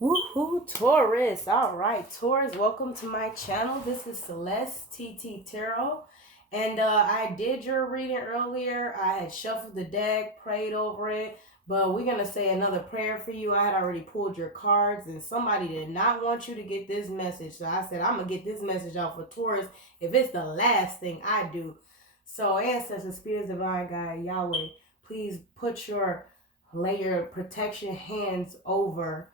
Woohoo, Taurus. All right, Taurus, welcome to my channel. This is Celeste TT Tarot. And I did your reading earlier. I had shuffled the deck, prayed over it. But we're going to say another prayer for you. I had already pulled your cards, and somebody did not want you to get this message. So I said, I'm going to get this message out for Taurus if it's the last thing I do. So, ancestors, spirits, divine guide, Yahweh, please lay your protection hands over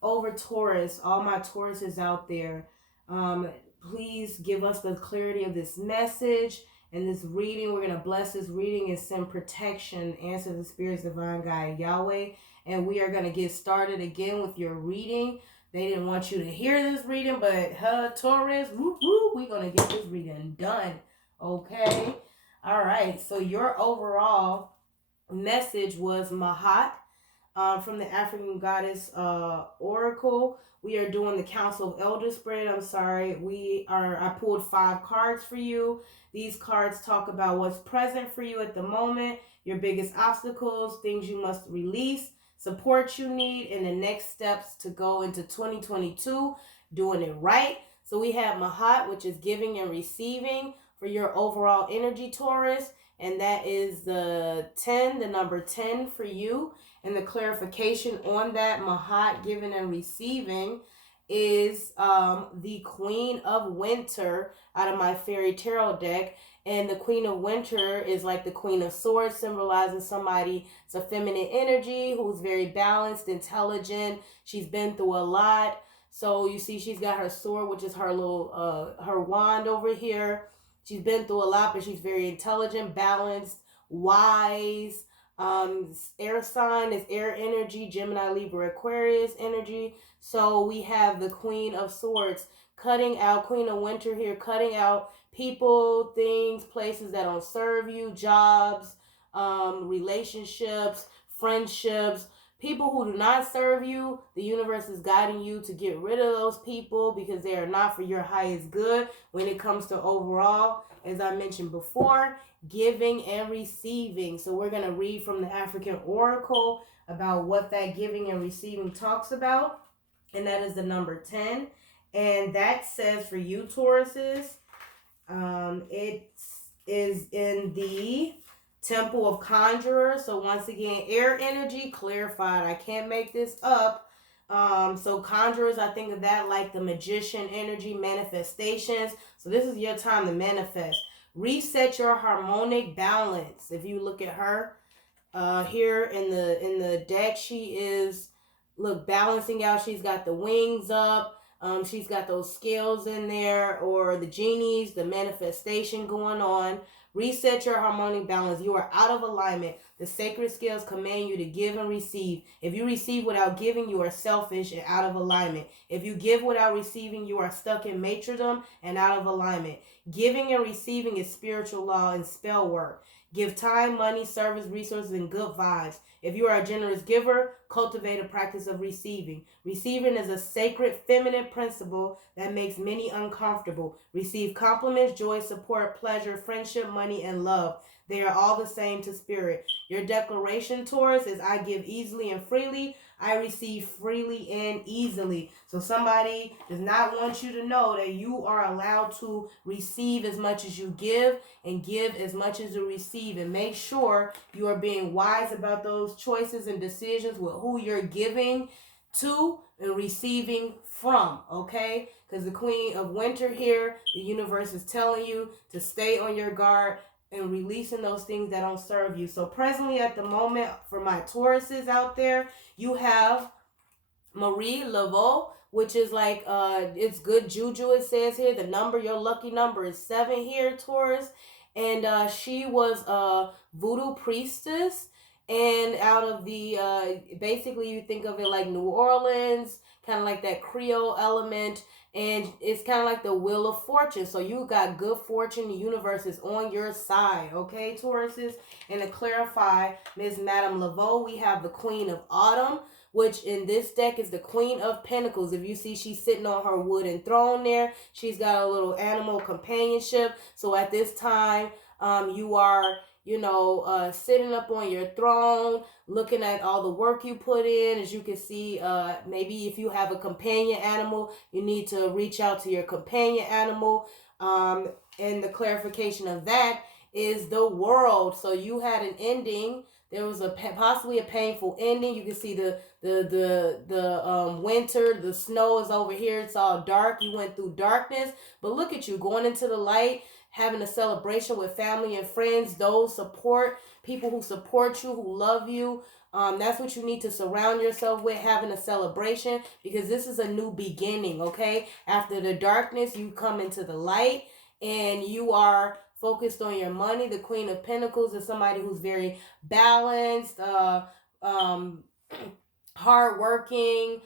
Taurus, all my Tauruses out there. Please give us the clarity of this message and this reading. We're going to bless this reading and send protection, answer the spirits, divine guide, Yahweh. And we are going to get started again with your reading. They didn't want you to hear this reading, but Taurus, we're going to get this reading done. Okay? All right. So your overall message was Mahat, from the African Goddess Oracle. We are doing the Council of Elders spread. I pulled 5 cards for you. These cards talk about what's present for you at the moment, your biggest obstacles, things you must release, support you need, and the next steps to go into 2022 doing it right. So we have Mahat, which is giving and receiving for your overall energy, Taurus. And that is the number 10 for you. And the clarification on that, Mahat, giving and receiving, is the Queen of Winter out of my Fairy Tarot deck. And the Queen of Winter is like the Queen of Swords, symbolizing somebody, it's a feminine energy who's very balanced, intelligent. She's been through a lot. So you see she's got her sword, which is her little, her wand over here. She's been through a lot, but she's very intelligent, balanced, wise. Air sign is air energy, Gemini, Libra, Aquarius energy. So we have the Queen of Swords cutting out, Queen of Winter here, cutting out people, things, places that don't serve you, jobs, relationships, friendships, people who do not serve you. The universe is guiding you to get rid of those people because they are not for your highest good when it comes to overall, as I mentioned before, giving and receiving. So we're going to read from the African Oracle about what that giving and receiving talks about. And that is the number 10. And that says for you, Tauruses, it is in the Temple of Conjurer. So once again, air energy clarified. I can't make this up. So conjurers, I think of that like the magician energy, manifestations. So this is your time to manifest. Reset your harmonic balance. If you look at her here in the deck, she is balancing out. She's got the wings up. She's got those scales in there, or the genies, the manifestation going on. Reset your harmonic balance. You are out of alignment. The sacred scales command you to give and receive. If you receive without giving, you are selfish and out of alignment. If you give without receiving, you are stuck in matridom and out of alignment. Giving and receiving is spiritual law and spell work. Give time, money, service, resources, and good vibes. If you are a generous giver, cultivate a practice of receiving. Receiving is a sacred feminine principle that makes many uncomfortable. Receive compliments, joy, support, pleasure, friendship, money, and love. They are all the same to spirit. Your declaration, Taurus, is I give easily and freely. I receive freely and easily. So somebody does not want you to know that you are allowed to receive as much as you give and give as much as you receive. And make sure you are being wise about those choices and decisions with who you're giving to and receiving from, okay? Because the Queen of Winter here, the universe is telling you to stay on your guard and releasing those things that don't serve you. So presently at the moment, for my Tauruses out there, you have Marie Laveau, which is like, it's good juju, it says here. The number, your lucky number is 7 here, Taurus. And she was a voodoo priestess. And out of the, basically you think of it like New Orleans, kind of like that Creole element. And it's kind of like the wheel of fortune. So you got good fortune. The universe is on your side. Okay, Tauruses? And to clarify, Miss Madame Laveau, we have the Queen of Autumn, which in this deck is the Queen of Pentacles. If you see, she's sitting on her wooden throne there. She's got a little animal companionship. So at this time, you are sitting up on your throne, looking at all the work you put in. As you can see, maybe if you have a companion animal, you need to reach out to your companion animal. And the clarification of that is the world. So you had an ending. There was possibly a painful ending. You can see the winter, the snow is over here. It's all dark. You went through darkness, but look at you going into the light, having a celebration with family and friends, those people who support you, who love you. That's what you need to surround yourself with, having a celebration, because this is a new beginning, okay? After the darkness, you come into the light, and you are focused on your money. The Queen of Pentacles is somebody who's very balanced, hardworking,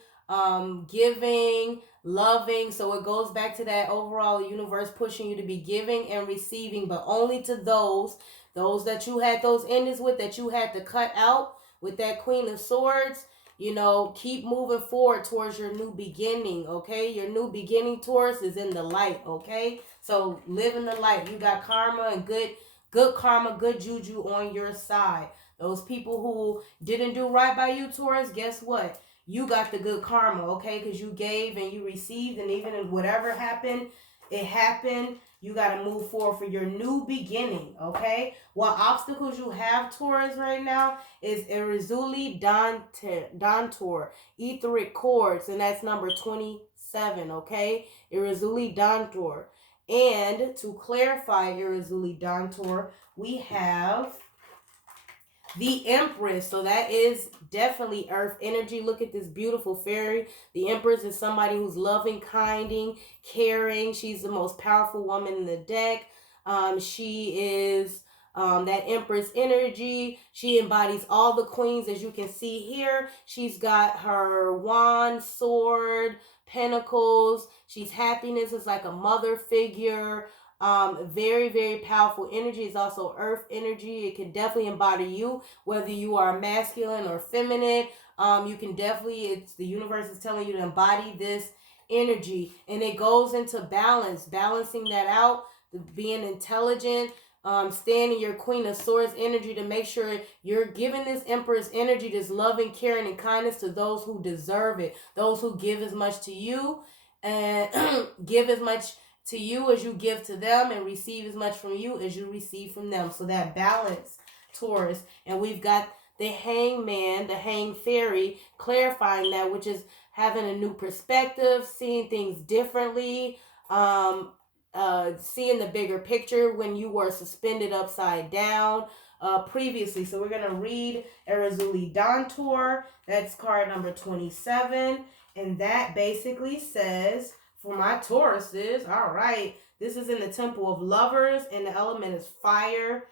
giving, loving. So it goes back to that overall universe pushing you to be giving and receiving, but only to those that you had those endings with, that you had to cut out with that Queen of Swords. Keep moving forward towards your new beginning, okay? Your new beginning, Taurus, is in the light, okay? So live in the light. You got karma and good karma, good juju on your side. Those people who didn't do right by you, Taurus, guess what? You got the good karma, okay? Because you gave and you received, and even if whatever happened, it happened. You got to move forward for your new beginning, okay? What obstacles you have, Taurus, right now is Irizuli Dantor, etheric chords, and that's number 27, okay? Irizuli Dantor. And to clarify Irizuli Dantor, we have the Empress. So that is definitely earth energy. Look at this beautiful fairy. The Empress is somebody who's loving, kinding, caring. She's the most powerful woman in the deck. She is that Empress energy. She embodies all the queens, as you can see here. She's got her wand, sword, pentacles. She's happiness. It's like a mother figure. Very, very powerful energy. It's also earth energy. It can definitely embody you, whether you are masculine or feminine. You can definitely, the universe is telling you to embody this energy, and it goes into balancing that out, being intelligent, staying in your Queen of Swords energy to make sure you're giving this Empress energy, this loving, caring, and kindness to those who deserve it, those who give as much to you and give as much to you as you give to them, and receive as much from you as you receive from them. So that balance, Taurus. And we've got the Hangman, the Hang Fairy, clarifying that, which is having a new perspective, seeing things differently, seeing the bigger picture when you were suspended upside down previously. So we're going to read Irizuli Dantor. That's card number 27. And that basically says, for my Tauruses, all right, this is in the Temple of Lovers, and the element is fire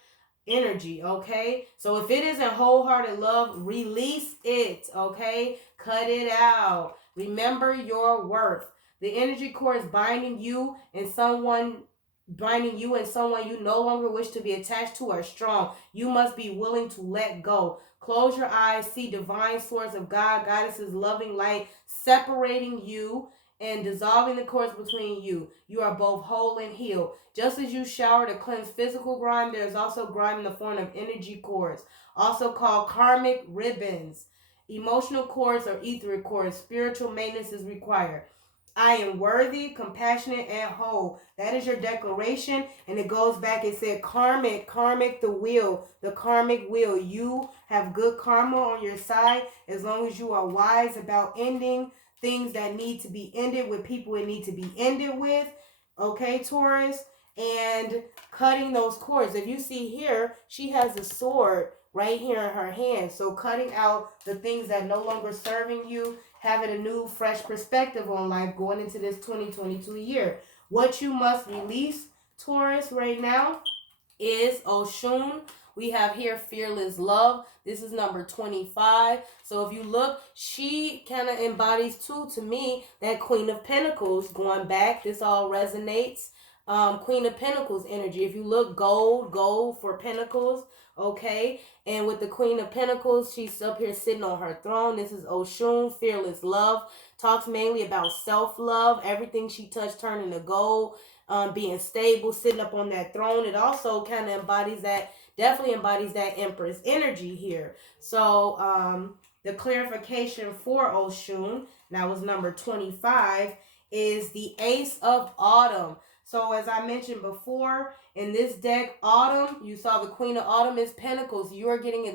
energy, okay? So if it isn't wholehearted love, release it, okay? Cut it out. Remember your worth. The energy core is binding you and someone you no longer wish to be attached to are strong. You must be willing to let go. Close your eyes, see divine source of God, goddesses, loving light, separating you and dissolving the cords between you. You are both whole and healed. Just as you shower to cleanse physical grime, there is also grime in the form of energy cords, also called karmic ribbons. Emotional cords or etheric cords. Spiritual maintenance is required. I am worthy, compassionate, and whole. That is your declaration. And it goes back, it said karmic, the wheel, the karmic wheel. You have good karma on your side as long as you are wise about ending things that need to be ended with people it need to be ended with. Okay, Taurus? And cutting those cords. If you see here, she has a sword right here in her hand. So cutting out the things that no longer serving you, having a new, fresh perspective on life going into this 2022 year. What you must release, Taurus, right now is Oshun. We have here Fearless Love. This is number 25. So if you look, she kind of embodies too, to me, that Queen of Pentacles. Going back, this all resonates. Queen of Pentacles energy. If you look, gold for Pentacles. Okay. And with the Queen of Pentacles, she's up here sitting on her throne. This is Oshun, Fearless Love. Talks mainly about self-love. Everything she touched turning to gold. Being stable, sitting up on that throne. It also kind of embodies that definitely embodies that Empress energy here. So the clarification for Oshun, that was number 25, is the Ace of Autumn. So as I mentioned before, in this deck, Autumn, you saw the Queen of Autumn is Pentacles. You are getting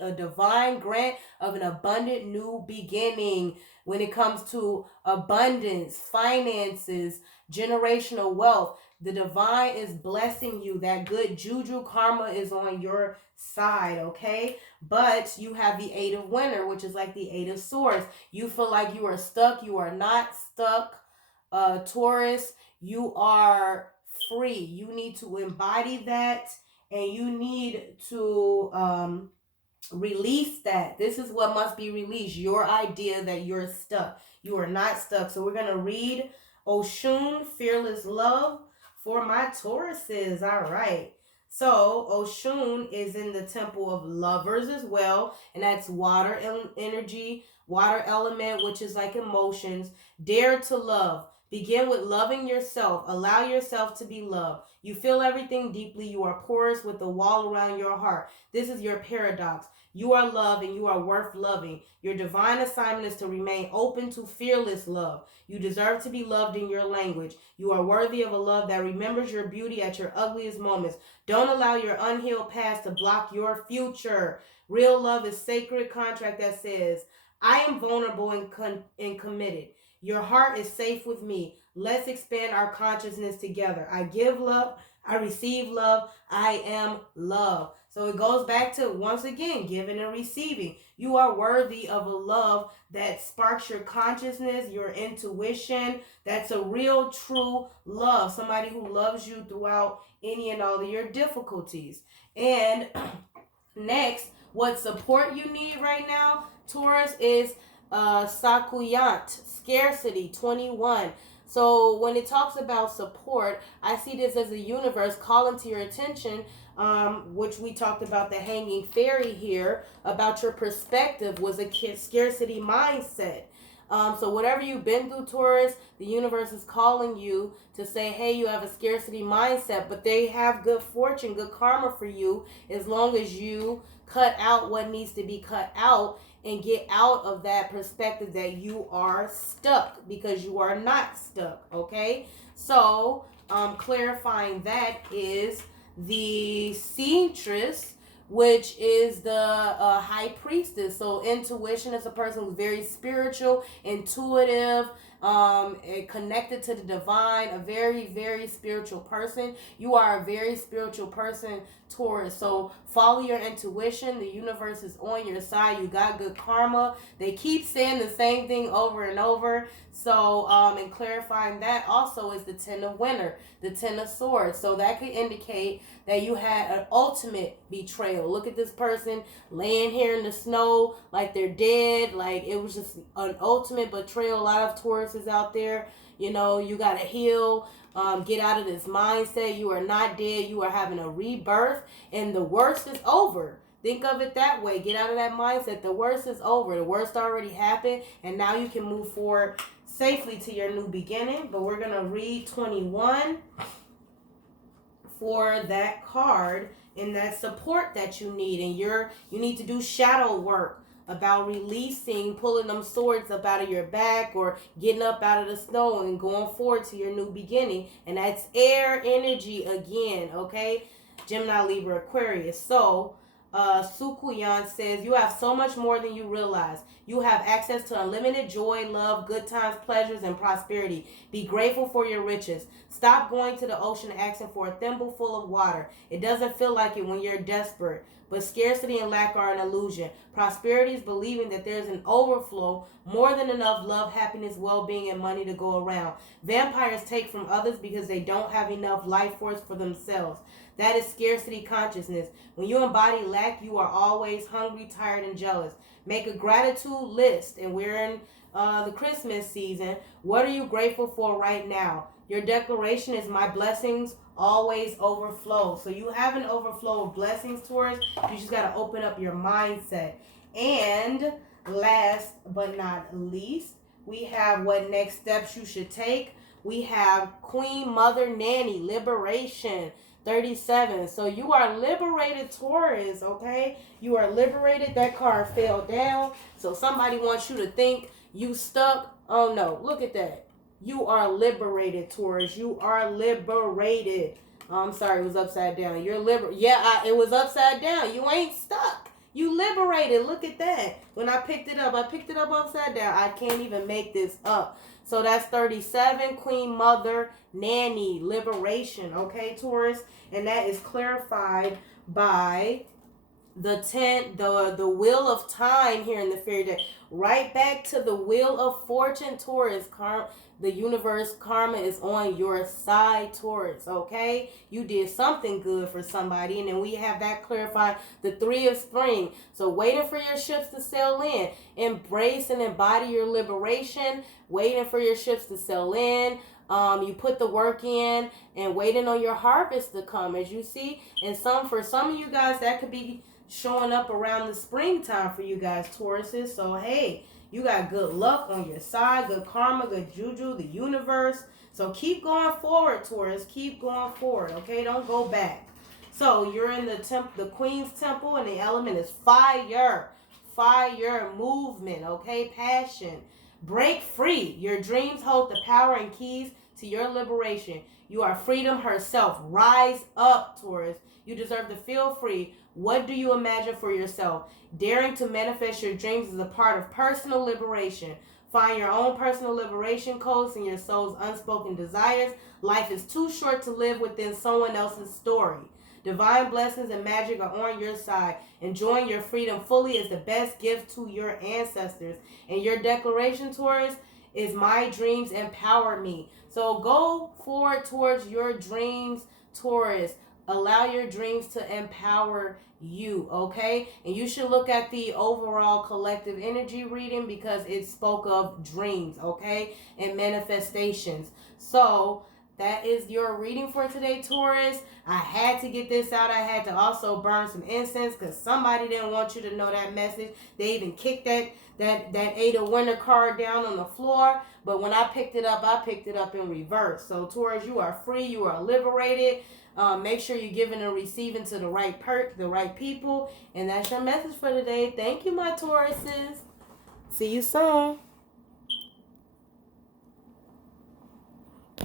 a divine grant of an abundant new beginning when it comes to abundance, finances, generational wealth. The divine is blessing you. That good juju karma is on your side, okay? But you have the Eight of Winter, which is like the Eight of Swords. You feel like you are stuck. You are not stuck. Taurus, you are free. You need to embody that, and you need to release that. This is what must be released. Your idea that you're stuck. You are not stuck. So we're going to read Oshun, Fearless Love, for my Tauruses. All right. So Oshun is in the temple of lovers as well, and that's water energy, water element, which is like emotions. Dare to love. Begin with loving yourself. Allow yourself to be loved. You feel everything deeply. You are porous with a wall around your heart. This is your paradox. You are loved and you are worth loving. Your divine assignment is to remain open to fearless love. You deserve to be loved in your language. You are worthy of a love that remembers your beauty at your ugliest moments. Don't allow your unhealed past to block your future. Real love is sacred contract that says, I am vulnerable and committed. Your heart is safe with me. Let's expand our consciousness together. I give love. I receive love. I am love. So it goes back to, once again, giving and receiving. You are worthy of a love that sparks your consciousness, your intuition. That's a real, true love. Somebody who loves you throughout any and all of your difficulties. And next, what support you need right now, Taurus, is Sakuyant, Scarcity, 21. So when it talks about support, I see this as a universe calling to your attention, which we talked about the hanging fairy here, about your perspective was a scarcity mindset. So whatever you've been through, Taurus, the universe is calling you to say, hey, you have a scarcity mindset, but they have good fortune, good karma for you, as long as you cut out what needs to be cut out and get out of that perspective that you are stuck, because you are not stuck, okay? So clarifying that is the seamstress, which is the high priestess. So intuition is a person who's very spiritual, intuitive, connected to the divine, a very, very spiritual person. You are a very spiritual person, Taurus. So follow your intuition. The universe is on your side. You got good karma. They keep saying the same thing over and over. So, and clarifying that also is the Ten of Winter, the Ten of Swords. So that could indicate that you had an ultimate betrayal. Look at this person laying here in the snow like they're dead. Like it was just an ultimate betrayal. A lot of Tauruses out there, you know, you got to heal. Get out of this mindset. You are not dead. You are having a rebirth, and the worst is over. Think of it that way. Get out of that mindset. The worst is over. The worst already happened, and now you can move forward safely to your new beginning. But we're going to read 21 for that card and that support that you need. And you need to do shadow work about releasing, pulling them swords up out of your back, or getting up out of the snow and going forward to your new beginning. And that's air energy again, okay? Gemini, Libra, Aquarius. So Sukuyan says, you have so much more than you realize. You have access to unlimited joy, love, good times, pleasures, and prosperity. Be grateful for your riches. Stop going to the ocean asking for a thimble full of water. It doesn't feel like it when you're desperate. But scarcity and lack are an illusion. Prosperity is believing that there's an overflow, more than enough love, happiness, well-being, and money to go around. Vampires take from others because they don't have enough life force for themselves. That is scarcity consciousness. When you embody lack, you are always hungry, tired, and jealous. Make a gratitude list, and we're in the Christmas season. What are you grateful for right now? Your declaration is, my blessings always overflow. So you have an overflow of blessings, Taurus. You just got to open up your mindset. And last but not least, we have what next steps you should take. We have Queen Mother Nanny, liberation. 37. So you are liberated, Taurus, okay? You are liberated. That card fell down. So somebody wants you to think you stuck. Oh no, look at that. You are liberated, Taurus. You are liberated. Oh, I'm sorry, it was upside down. You're Yeah, it was upside down. You ain't stuck. You liberated. Look at that. When I picked it up upside down. I can't even make this up. So that's 37, Queen Mother, Nanny, liberation. Okay, Taurus? And that is clarified by the wheel of time here in the fairy deck. Right back to the wheel of fortune, Taurus. The universe, karma is on your side, Taurus. Okay, you did something good for somebody, and then we have that clarified. The 3 of spring. So waiting for your ships to sail in. Embrace and embody your liberation. Waiting for your ships to sail in. You put the work in and waiting on your harvest to come, as you see. And for some of you guys, that could be showing up around the springtime for you guys, Tauruses. So hey, you got good luck on your side, good karma, good juju, the universe. So keep going forward, Taurus. Keep going forward, okay? Don't go back. So you're in the Queen's Temple, and the element is fire. Fire, movement, okay? Passion. Break free. Your dreams hold the power and keys to your liberation. You are freedom herself. Rise up, Taurus. You deserve to feel free. What do you imagine for yourself? Daring to manifest your dreams is a part of personal liberation. Find your own personal liberation codes and your soul's unspoken desires. Life is too short to live within someone else's story. Divine blessings and magic are on your side. Enjoying your freedom fully is the best gift to your ancestors. And your declaration, Taurus, is my dreams empower me. So go forward towards your dreams, Taurus. Allow your dreams to empower you, okay? And you should look at the overall collective energy reading because it spoke of dreams, okay? And manifestations. So that is your reading for today, Taurus. I had to get this out. I had to also burn some incense because somebody didn't want you to know that message. They even kicked that 8 of Winter card down on the floor. But when I picked it up in reverse. So Taurus, you are free. You are liberated. Make sure you're giving and receiving to the right people. And that's your message for today. Thank you, my Tauruses. See you soon.